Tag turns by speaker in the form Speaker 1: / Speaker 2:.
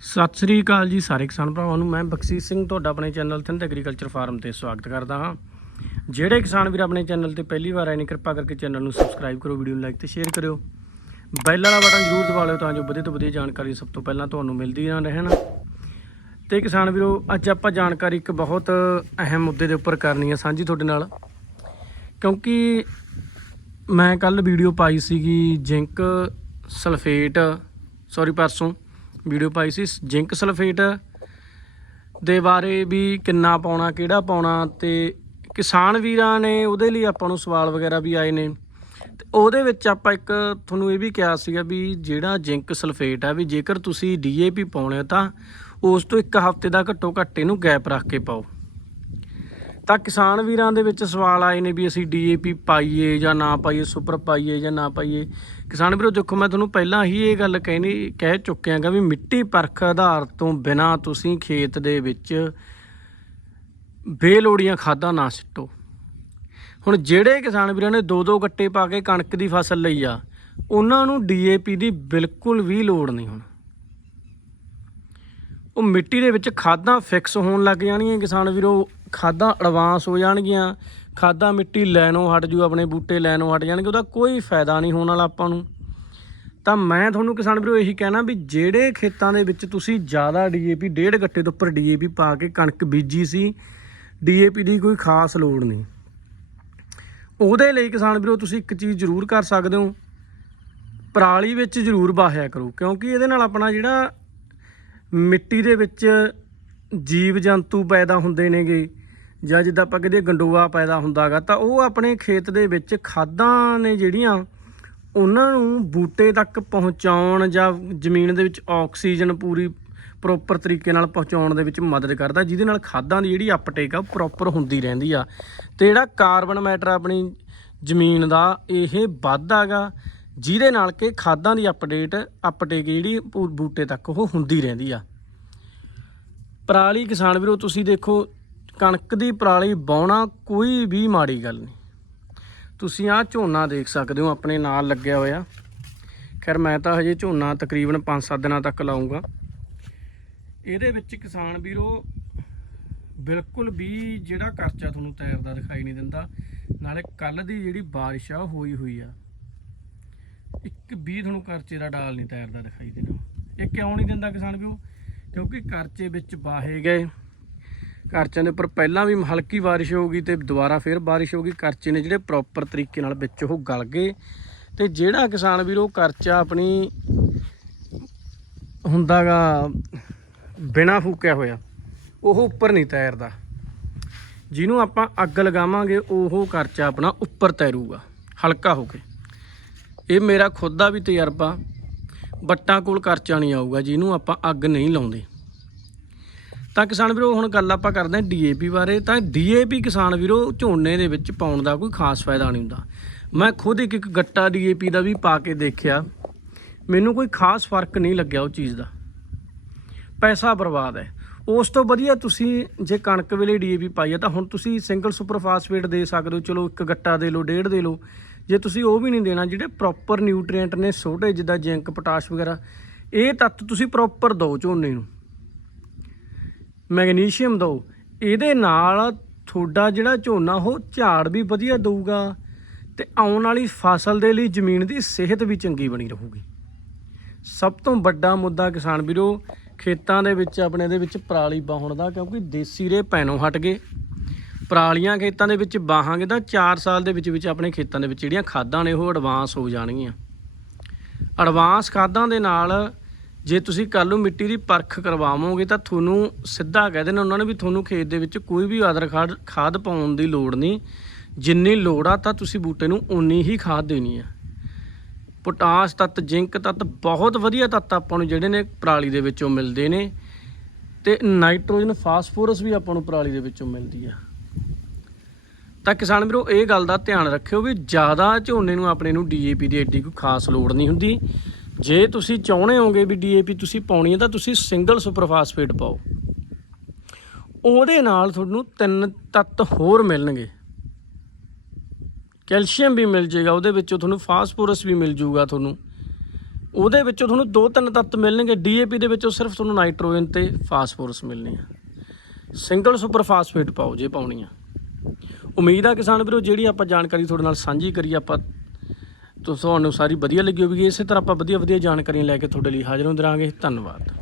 Speaker 1: ਸਤਿ ਸ੍ਰੀ ਅਕਾਲ ਜੀ ਸਾਰੇ ਕਿਸਾਨ ਭਰਾਵਾਂ ਨੂੰ। ਮੈਂ ਬਖਸ਼ੀਸ਼ ਸਿੰਘ, ਤੁਹਾਡਾ ਆਪਣੇ ਚੈਨਲ ਥਿੰਦ ਐਗਰੀਕਲਚਰ ਫਾਰਮ ਤੇ ਸਵਾਗਤ ਕਰਦਾ ਹਾਂ। ਜਿਹੜੇ ਕਿਸਾਨ ਵੀਰ ਆਪਣੇ ਚੈਨਲ ਤੇ ਪਹਿਲੀ ਵਾਰ ਆਏ ਨੇ, ਕਿਰਪਾ ਕਰਕੇ ਚੈਨਲ ਨੂੰ ਸਬਸਕ੍ਰਾਈਬ ਕਰੋ ਵੀਡੀਓ ਨੂੰ ਲਾਈਕ ਤੇ ਸ਼ੇਅਰ ਕਰਿਓ। ਬੈਲ ਵਾਲਾ ਬਟਨ ਜ਼ਰੂਰ ਦਬਾ ਲਿਓ ਤਾਂ ਜੋ ਵਧੀਆ ਤੋਂ ਵਧੀਆ ਜਾਣਕਾਰੀ ਸਭ ਤੋਂ ਪਹਿਲਾਂ ਤੁਹਾਨੂੰ ਮਿਲਦੀ ਨਾ ਰਹਿਣ। ਤੇ ਕਿਸਾਨ ਵੀਰੋ, ਅੱਜ ਆਪਾਂ ਜਾਣਕਾਰੀ ਇੱਕ ਬਹੁਤ ਅਹਿਮ ਮੁੱਦੇ ਦੇ ਉੱਪਰ ਕਰਨੀ ਹੈ ਸਾਂਝੀ ਤੁਹਾਡੇ ਨਾਲ। ਕਿਉਂਕਿ ਮੈਂ ਕੱਲ ਵੀਡੀਓ ਪਾਈ ਸੀਗੀ ਜ਼ਿੰਕ ਸਲਫੇਟ ਸੌਰੀ ਪਰਸੋਂ। ਵੀਡੀਓ ਪਾਈ ਸੀ, ਜ਼ਿੰਕ ਸਲਫੇਟ ਦੇ ਬਾਰੇ ਵੀ ਕਿੰਨਾ ਪਾਉਣਾ, ਕਿਹੜਾ ਪਾਉਣਾ ਤੇ ਕਿਸਾਨ ਵੀਰਾਂ ਨੇ ਉਹਦੇ ਲਈ ਆਪਾਂ ਨੂੰ ਸਵਾਲ ਵਗੈਰਾ ਵੀ ਆਏ ਨੇ। ਤੇ ਉਹਦੇ ਵਿੱਚ ਆਪਾਂ ਇੱਕ ਤੁਹਾਨੂੰ ਇਹ ਵੀ ਕਿਹਾ ਸੀਗਾ ਵੀ ਜਿਹੜਾ ਜ਼ਿੰਕ ਸਲਫੇਟ ਆ ਵੀ ਜੇਕਰ ਤੁਸੀਂ ਡੀਏਪੀ ਪਾਉਣੇ ਤਾਂ ਉਸ ਤੋਂ ਇੱਕ ਹਫ਼ਤੇ ਦਾ ਘੱਟੋ ਘੱਟ ਇਹਨੂੰ ਗੈਪ ਰੱਖ ਕੇ ਪਾਓ। ਤਾਂ ਕਿਸਾਨ ਵੀਰਾਂ ਦੇ ਵਿੱਚ ਸਵਾਲ ਆਏ ਨੇ ਵੀ ਅਸੀਂ ਡੀਏਪੀ ਪਾਈਏ ਜਾਂ ਨਾ ਪਾਈਏ, ਸੁਪਰ ਪਾਈਏ ਜਾਂ ਨਾ ਪਾਈਏ। ਕਿਸਾਨ ਵੀਰੋ, ਦੇਖੋ, ਮੈਂ ਤੁਹਾਨੂੰ ਪਹਿਲਾਂ ਹੀ ਇਹ ਗੱਲ ਕਹਿਣੀ, ਕਹਿ ਚੁੱਕਿਆਗਾ ਵੀ ਮਿੱਟੀ ਪਰਖ ਆਧਾਰ ਤੋਂ ਬਿਨਾ ਤੁਸੀਂ ਖੇਤ ਦੇ ਵਿੱਚ ਬੇਲੋੜੀਆਂ ਖਾਦਾਂ ਨਾ ਸਿੱਟੋ। ਹੁਣ ਜਿਹੜੇ ਕਿਸਾਨ ਵੀਰਾਂ ਨੇ ਦੋ ਦੋ ਗੱਟੇ ਪਾ ਕੇ ਕਣਕ ਦੀ ਫਸਲ ਲਈ ਆ, ਉਹਨਾਂ ਨੂੰ ਡੀਏਪੀ ਦੀ ਬਿਲਕੁਲ ਵੀ ਲੋੜ ਨਹੀਂ ਹੁਣ। ਉਹ ਮਿੱਟੀ ਦੇ ਵਿੱਚ ਖਾਦਾਂ ਫਿਕਸ ਹੋਣ ਲੱਗ ਜਾਣਗੀਆਂ ਕਿਸਾਨ ਵੀਰੋ। ਖਾਦਾਂ ਐਡਵਾਂਸ ਹੋ ਜਾਣਗੀਆਂ, ਖਾਦਾਂ ਮਿੱਟੀ ਲੈਣੋਂ ਹਟ ਜੂ, ਆਪਣੇ ਬੂਟੇ ਲੈਣੋਂ ਹਟ ਜਾਣਗੇ, ਉਹਦਾ ਕੋਈ ਫਾਇਦਾ ਨਹੀਂ ਹੋਣ ਵਾਲਾ ਆਪਾਂ ਨੂੰ। ਤਾਂ ਮੈਂ ਤੁਹਾਨੂੰ ਕਿਸਾਨ ਵੀਰੋ ਇਹੀ ਕਹਿਣਾ ਵੀ ਜਿਹੜੇ ਖੇਤਾਂ ਦੇ ਵਿੱਚ ਤੁਸੀਂ ਜ਼ਿਆਦਾ ਡੀਏਪੀ ਡੇਢ ਗੱਟੇ ਤੋਂ ਉੱਪਰ ਡੀਏਪੀ ਪਾ ਕੇ ਕਣਕ ਬੀਜੀ ਸੀ ਡੀਏਪੀ ਦੀ ਕੋਈ ਖਾਸ ਲੋੜ ਨਹੀਂ। ਉਹਦੇ ਲਈ ਕਿਸਾਨ ਵੀਰੋ ਤੁਸੀਂ ਇੱਕ ਚੀਜ਼ ਜ਼ਰੂਰ ਕਰ ਸਕਦੇ ਹੋ, ਪਰਾਲੀ ਵਿੱਚ ਜ਼ਰੂਰ ਬਾਹਿਆ ਕਰੋ, ਕਿਉਂਕਿ ਇਹਦੇ ਨਾਲ ਆਪਣਾ ਜਿਹੜਾ ਮਿੱਟੀ ਦੇ ਵਿੱਚ ਜੀਵ ਜੰਤੂ ਪੈਦਾ ਹੁੰਦੇ ਨੇਗੇ ਜਾਂ ਜਿੱਦਾਂ ਆਪਾਂ ਕਹਿੰਦੇ ਗੰਡੋਆ ਪੈਦਾ ਹੁੰਦਾਗਾ, ਤਾਂ ਉਹ ਆਪਣੇ ਖੇਤ ਦੇ ਵਿੱਚ ਖਾਦਾਂ ਨੇ ਜਿਹੜੀਆਂ, ਉਹਨਾਂ ਨੂੰ ਬੂਟੇ ਤੱਕ ਪਹੁੰਚਾਉਣ ਜਾਂ ਜ਼ਮੀਨ ਦੇ ਵਿੱਚ ਆਕਸੀਜਨ ਪੂਰੀ ਪ੍ਰੋਪਰ ਤਰੀਕੇ ਨਾਲ ਪਹੁੰਚਾਉਣ ਦੇ ਵਿੱਚ ਮਦਦ ਕਰਦਾ, ਜਿਹਦੇ ਨਾਲ ਖਾਦਾਂ ਦੀ ਜਿਹੜੀ ਅਪਟੇਕ ਆ ਪ੍ਰੋਪਰ ਹੁੰਦੀ ਰਹਿੰਦੀ ਆ। ਤੇ ਜਿਹੜਾ ਕਾਰਬਨ ਮੈਟਰ ਆਪਣੀ ਜ਼ਮੀਨ ਦਾ, ਇਹ ਵੱਧਦਾਗਾ ਜਿਹਦੇ ਨਾਲ ਕਿ ਖਾਦਾਂ ਦੀ ਅਪਡੇਟ ਅਪਟੇਕ ਜਿਹੜੀ ਬੂ- ਬੂਟੇ ਤੱਕ ਉਹ ਹੁੰਦੀ ਰਹਿੰਦੀ ਆ। ਪਰਾਲੀ ਕਿਸਾਨ ਵੀਰੋ, ਤੁਸੀਂ ਦੇਖੋ ਕਣਕ ਦੀ ਪਰਾਲੀ ਬਾਉਣਾ ਕੋਈ ਵੀ ਮਾੜੀ ਗੱਲ ਨਹੀਂ। ਤੁਸੀਂ ਆਹ ਝੋਨਾ ਦੇਖ ਸਕਦੇ ਹੋ, ਆਪਣੇ ਨਾਲ ਲੱਗਿਆ ਹੋਇਆ। ਖੈਰ, ਮੈਂ ਤਾਂ ਹਜੇ ਝੋਨਾ ਤਕਰੀਬਨ 5-7 ਦਿਨਾਂ ਤੱਕ ਲਾਉਂਗਾ ਇਹਦੇ ਵਿੱਚ ਕਿਸਾਨ ਵੀਰੋ, ਬਿਲਕੁਲ ਵੀ ਜਿਹੜਾ ਕਰਚਾ ਤੁਹਾਨੂੰ ਤੈਰਦਾ ਦਿਖਾਈ ਨਹੀਂ ਦਿੰਦਾ, ਨਾਲੇ ਕੱਲ ਦੀ ਜਿਹੜੀ ਬਾਰਿਸ਼ ਆ, ਉਹ ਹੋਈ ਹੋਈ ਆ। ਇੱਕ ਵੀ ਤੁਹਾਨੂੰ ਕਰਚੇ ਦਾ ਡਾਲ ਨਹੀਂ ਤੈਰਦਾ ਦਿਖਾਈ ਦੇਣਾ। ਇਹ ਕਿਉਂ ਨਹੀਂ ਦਿੰਦਾ ਕਿਸਾਨ ਵੀਰੋ? ਕਿਉਂਕਿ ਕਰਚੇ ਵਿੱਚ ਬਾਹੇ ਗਏ। ਕਰਚਿਆਂ ਦੇ ਉੱਪਰ ਪਹਿਲਾਂ ਵੀ ਹਲਕੀ ਬਾਰਿਸ਼ ਹੋ ਗਈ ਤੇ ਦੁਬਾਰਾ ਫਿਰ ਬਾਰਿਸ਼ ਹੋ ਗਈ। ਕਰਚੇ ਨੇ ਜਿਹੜੇ ਪ੍ਰੋਪਰ ਤਰੀਕੇ ਨਾਲ ਵਿੱਚ ਉਹ ਗਲ ਗਏ। ਤੇ ਜਿਹੜਾ ਕਿਸਾਨ ਵੀਰ ਉਹ ਕਰਚਾ ਆਪਣੀ ਹੁੰਦਾਗਾ ਬਿਨਾ ਫੂਕਿਆ ਹੋਇਆ, ਉਹ ਉੱਪਰ ਨਹੀਂ ਤੈਰਦਾ। ਜਿਹਨੂੰ ਆਪਾਂ ਅੱਗ ਲਗਾਵਾਂਗੇ, ਉਹ ਕਰਚਾ ਆਪਣਾ ਉੱਪਰ ਤੈਰੂਗਾ, ਹਲਕਾ ਹੋ ਕੇ। ਇਹ ਮੇਰਾ ਖੁਦ ਦਾ ਵੀ ਤਜਰਬਾ ਬੱਟਾਂ ਕੋਲ ਕਰਚਾ ਨਹੀਂ ਆਊਗਾ, ਜਿਹਨੂੰ ਆਪਾਂ ਅੱਗ ਨਹੀਂ ਲਾਉਂਦੇ। ਤਾਂ ਕਿਸਾਨ ਵੀਰੋ, ਹੁਣ ਗੱਲ ਆਪਾਂ ਕਰਦੇ ਹਾਂ ਡੀਏਪੀ ਬਾਰੇ। ਤਾਂ ਡੀਏਪੀ ਕਿਸਾਨ ਵੀਰੋ, ਝੋਨੇ ਦੇ ਵਿੱਚ ਪਾਉਣ ਦਾ ਕੋਈ ਖਾਸ ਫਾਇਦਾ ਨਹੀਂ ਹੁੰਦਾ। ਮੈਂ ਖੁਦ ਇੱਕ ਇੱਕ ਗੱਟਾ ਡੀਏਪੀ ਦਾ ਵੀ ਪਾ ਕੇ ਦੇਖਿਆ। ਮੈਨੂੰ ਕੋਈ ਖਾਸ ਫ਼ਰਕ ਨਹੀਂ ਲੱਗਿਆ ਉਹ ਚੀਜ਼ ਦਾ। ਪੈਸਾ ਬਰਬਾਦ ਹੈ। ਉਸ ਤੋਂ ਵਧੀਆ ਤੁਸੀਂ ਜੇ ਕਣਕ ਵੇਲੇ ਡੀਏਪੀ ਪਾਈ ਹੈ, ਤਾਂ ਹੁਣ ਤੁਸੀਂ ਸਿੰਗਲ ਸੁਪਰ ਫਾਸਫੇਟ ਦੇ ਸਕਦੇ ਹੋ। ਚਲੋ, ਇੱਕ ਗੱਟਾ ਦੇ ਲਓ, ਡੇਢ ਦੇ ਲਓ। ਜੇ ਤੁਸੀਂ ਉਹ ਵੀ ਨਹੀਂ ਦੇਣਾ, ਜਿਹੜੇ ਪ੍ਰੋਪਰ ਨਿਊਟ੍ਰੀਐਂਟ ਨੇ, ਛੋਟੇ ਜਿੱਦਾਂ ਜ਼ਿੰਕ, ਪੋਟਾਸ਼ ਵਗੈਰਾ, ਇਹ ਤੱਤ ਤੁਸੀਂ ਪ੍ਰੋਪਰ ਦਿਓ ਝੋਨੇ ਨੂੰ। ਮੈਗਨੀਸ਼ੀਅਮ ਦਿਓ ਇਹਦੇ ਨਾਲ ਤੁਹਾਡਾ ਜਿਹੜਾ ਝੋਨਾ, ਉਹ ਝਾੜ ਵੀ ਵਧੀਆ ਦਊਗਾ ਤੇ ਆਉਣ ਵਾਲੀ ਫਸਲ ਦੇ ਲਈ ਜ਼ਮੀਨ ਦੀ ਸਿਹਤ ਵੀ ਚੰਗੀ ਬਣੀ ਰਹੂਗੀ। ਸਭ ਤੋਂ ਵੱਡਾ ਮੁੱਦਾ ਕਿਸਾਨ ਵੀਰੋ, ਖੇਤਾਂ ਦੇ ਵਿੱਚ, ਆਪਣੇ ਦੇ ਵਿੱਚ ਪਰਾਲੀ ਬਾਹਣ ਦਾ, ਕਿਉਂਕਿ ਦੇਸੀ ਰੇ ਪੈਨੋਂ ਹਟ ਗਏ। ਪਰਾਲੀਆਂ ਖੇਤਾਂ ਦੇ ਵਿੱਚ ਬਾਹਾਂਗੇ ਤਾਂ 4 ਸਾਲ ਦੇ ਵਿੱਚ ਵਿੱਚ ਆਪਣੇ ਖੇਤਾਂ ਦੇ ਵਿੱਚ ਜਿਹੜੀਆਂ ਖਾਦਾਂ ਨੇ, ਉਹ ਐਡਵਾਂਸ ਹੋ ਜਾਣਗੀਆਂ। ਐਡਵਾਂਸ ਖਾਦਾਂ ਦੇ ਨਾਲ ਜੇ ਤੁਸੀਂ ਕੱਲ ਨੂੰ ਮਿੱਟੀ ਦੀ ਪਰਖ ਕਰਵਾਵੋਗੇ ਤਾਂ ਤੁਹਾਨੂੰ ਸਿੱਧਾ ਕਹਿ ਦੇਣਾ ਉਹਨਾਂ ਨੇ ਵੀ ਤੁਹਾਨੂੰ ਖੇਤ ਦੇ ਵਿੱਚ ਕੋਈ ਵੀ ਆਦਰ ਖਾਦ ਖਾਦ ਪਾਉਣ ਦੀ ਲੋੜ ਨਹੀਂ। ਜਿੰਨੀ ਲੋੜ ਆ ਤਾਂ ਤੁਸੀਂ ਬੂਟੇ ਨੂੰ ਉਨੀ ਹੀ ਖਾਦ ਦੇਣੀ ਆ। ਪੋਟਾਸ਼ ਤੱਤ, ਜ਼ਿੰਕ ਤੱਤ ਬਹੁਤ ਵਧੀਆ ਤੱਤ ਆਪਾਂ ਨੂੰ ਜਿਹੜੇ ਨੇ ਪਰਾਲੀ ਦੇ ਵਿੱਚੋਂ ਮਿਲਦੇ ਨੇ ਤੇ ਨਾਈਟ੍ਰੋਜਨ, ਫਾਸਫੋਰਸ ਵੀ ਆਪਾਂ ਨੂੰ ਪਰਾਲੀ ਦੇ ਵਿੱਚੋਂ ਮਿਲਦੀ ਆ। ਤਾਂ ਕਿਸਾਨ ਵੀਰੋ, ਇਹ ਗੱਲ ਦਾ ਧਿਆਨ ਰੱਖਿਓ ਵੀ ਜ਼ਿਆਦਾ ਝੋਨੇ ਨੂੰ ਆਪਣੇ ਨੂੰ ਡੀਏਪੀ ਦੀ ਐਡੀ ਕੋਈ ਖਾਸ ਲੋੜ ਨਹੀਂ ਹੁੰਦੀ। ਜੇ ਤੁਸੀਂ ਚਾਹੁੰਦੇ ਹੋਗੇ ਵੀ ਡੀਏਪੀ ਤੁਸੀਂ ਪਾਉਣੀ ਹੈ, ਤਾਂ ਤੁਸੀਂ ਸਿੰਗਲ ਸੁਪਰ ਫਾਸਫੇਟ ਪਾਓ। ਉਹਦੇ ਨਾਲ ਤੁਹਾਨੂੰ ਤਿੰਨ ਤੱਤ ਹੋਰ ਮਿਲਣਗੇ। ਕੈਲਸ਼ੀਅਮ ਵੀ ਮਿਲ ਜੇਗਾ, ਉਹਦੇ ਵਿੱਚੋਂ ਤੁਹਾਨੂੰ ਫਾਸਫੋਰਸ ਵੀ ਮਿਲ ਜੂਗਾ ਤੁਹਾਨੂੰ। ਉਹਦੇ ਵਿੱਚੋਂ ਤੁਹਾਨੂੰ ਦੋ ਤਿੰਨ ਤੱਤ ਮਿਲਣਗੇ, ਡੀਏਪੀ ਦੇ ਵਿੱਚੋਂ ਸਿਰਫ ਤੁਹਾਨੂੰ ਨਾਈਟ੍ਰੋਜਨ ਤੇ ਫਾਸਫੋਰਸ ਮਿਲਣੀ ਆ। ਸਿੰਗਲ ਸੁਪਰ ਫਾਸਫੇਟ ਪਾਓ ਜੇ ਪਾਉਣੀ ਆ। ਉਮੀਦ ਆ ਕਿਸਾਨ ਵੀਰੋ, ਜਿਹੜੀ ਆਪਾਂ ਜਾਣਕਾਰੀ ਤੁਹਾਡੇ ਨਾਲ ਸਾਂਝੀ ਕਰੀ, ਆਪਾਂ ਤੁਹਾਨੂੰ ਸਾਰੀ ਵਧੀਆ ਲੱਗੀ ਹੋਵੇਗੀ। ਇਸੇ ਤਰ੍ਹਾਂ ਆਪਾਂ ਵਧੀਆ ਵਧੀਆ ਜਾਣਕਾਰੀਆਂ ਲੈ ਕੇ ਤੁਹਾਡੇ ਲਈ ਹਾਜ਼ਰ ਹੁੰਦੇ ਰਹਾਂਗੇ। ਧੰਨਵਾਦ।